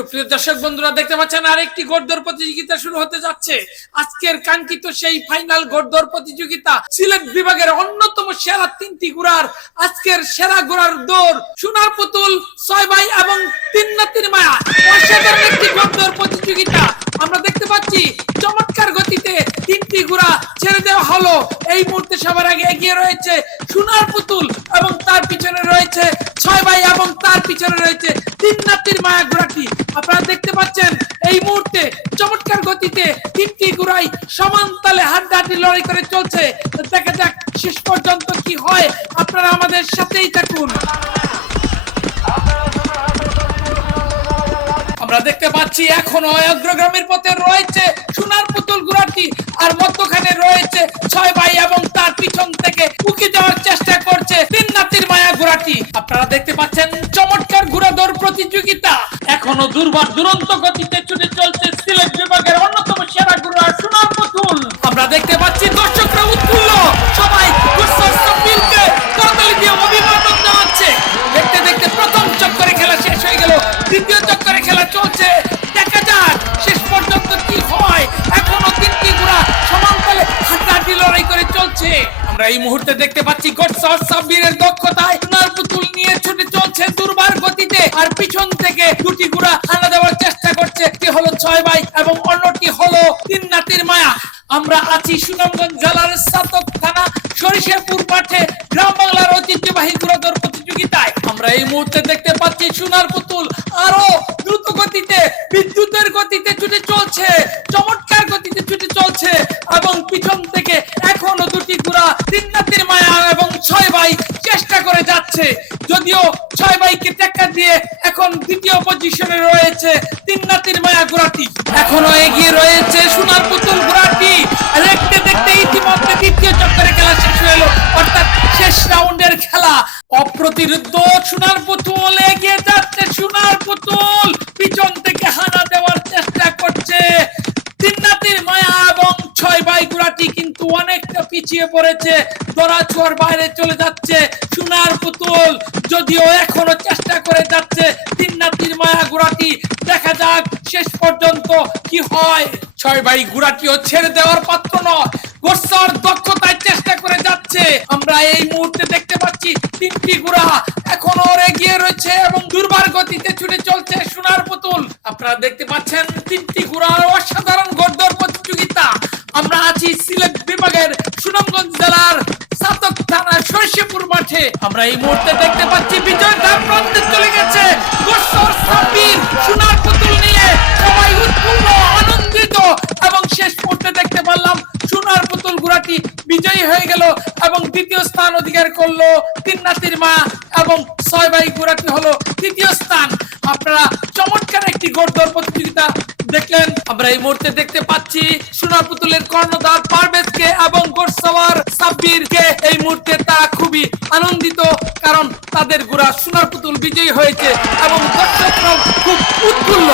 সুপ্রিয় দর্শক বন্ধুরা, দেখতে পাচ্ছেন আরেকটি গোড়দৌড় প্রতিযোগিতা শুরু হতে যাচ্ছে। আজকের কাঙ্ক্ষিত সেই ফাইনাল গোড়দৌড় প্রতিযোগিতা সিলেট বিভাগের অন্যতম সেরা তিনটি ঘোড়ার আজকের সেরা ঘোড়ার দৌড় সোনার পুতুল, ছয় ভাই এবং তিন নাতির মায়া। অসাধারণ একটি গোড়দৌড় এই মুহূর্তে সবার আগে এগিয়ে রয়েছে সোনার পুতুল এবং তার পিছনে রয়েছে ছয় ভাই এবং তার পিছনে রয়েছে তিন নাতির মায়া ঘোড়াটি। আপনারা দেখতে পাচ্ছেন, এই মুহূর্তে চমৎকার গতিতে তিনটি ঘোড়াই সমান তালে হাড্ডাহাড্ডি লড়াই করে চলছে। দেখা যাক শেষ পর্যন্ত কি হয়। আপনারা আমাদের সাথেই থাকুন। আমরা দেখতে পাচ্ছি, এখনও অগ্রগামীর পথে রয়েছে সোনার পুতুল ঘোড়াটি। আর মধ্যখানে রয়েছে। ছয় ভাই এবং তার পিছন থেকে উকি দেওয়ার চেষ্টা করছে তিন নাতির মায়া ঘোড়াটি। আপনারা দেখতে পাচ্ছেন, চমৎকার ঘোড়া দৌড় প্রতিযোগিতা। এখনও দুর্বার দুরন্ত গতিতে ছুটে চলছে এই মুহূর্তে দেখতে পাচ্ছি গটসর সাব্বিরের দক্ষতায় সোনার পুতুল নিয়ে ছুটে চলছে দুর্বার গতিতে। আর পিছন থেকে দুটি ঘোড়া হানা দেওয়ার চেষ্টা করছে। একটি হলো ছয় ভাই এবং অন্যটি হলো তিন নাতির মায়া। আমরা আছি সুনামগঞ্জ জেলার সাতক থানা সরিষাপুর মাঠে গ্রাম বাংলার ঐতিহ্যবাহী প্রতিযোগিতায়। আমরা এই মুহূর্তে দেখতে পাচ্ছি সোনার পুতুল করে যদিও ছয় ভাইকে টেক্কা দিয়ে এখন দ্বিতীয় পজিশনে রয়েছে তিন নাতির মায়া ঘোড়াটি এখনও এগিয়ে রয়েছে সোনার পুতুল ঘোড়াটি দেখতে দেখতে ইতিমধ্যে দ্বিতীয় চক্করে খেলা শেষ হয়ে এলো। অর্থাৎ শেষ রাউন্ডের খেলা। অপ্রতিরোধ সোনার পুতুল, এগিয়ে যাচ্ছে সোনার পুতুল। পিছন থেকে হানা দেওয়ার চেষ্টা করছে তিন নাতির মায়া এবং ছয় ভাই গুড়াটি কিন্তু অনেকটা পিছিয়ে পড়েছে। দরাছোয়ার বাইরে চলে যাচ্ছে। পর্যন্ত কি হয়? ছয় ভাই গুড়াটিও ছেড়ে দেওয়ার পাত্র নয়। গোসার দক্ষতায় চেষ্টা করে যাচ্ছে। আমরা এই মুহূর্তে দেখতে পাচ্ছি তিনটি গুড়া এখনও এগিয়ে রয়েছে এবং দুর্বার গতিতে ছুটে চলছে সোনার পুতুল। আপনারা দেখতে পাচ্ছেন তিনটি গুড়ার অসাধারণ গড়দর প্রতিযোগিতা। আমরা আছি সিলেট বিভাগের সুনামগঞ্জ জেলার সাতক থানা সরষেপুর মাঠে। আমরা এই মুহূর্তে দেখতে পাচ্ছি বিজয় দ্বার প্রান্তে চলে গেছে। ঘোড়াটি বিজয়ী হয়ে গেল এবং দ্বিতীয় স্থান অধিকার করল তিন নাতির মা এবং ছয় ভাই ঘোড়াটি হলো তৃতীয় স্থান। আপনারা চমৎকার একটি গোড়দৌড় প্রতিযোগিতা দেখলেন। আমরা এই মুহূর্তে দেখতে পাচ্ছি সোনার পুতুলের কর্ণধার পারভেজকে এবং গোড়সওয়ার সাব্বিরকে। এই মুহূর্তে তারা খুবই আনন্দিত কারণ তাদের ঘোড়া সোনার পুতুল বিজয়ী হয়েছে এবং দর্শকরাও খুব উৎফুল্ল।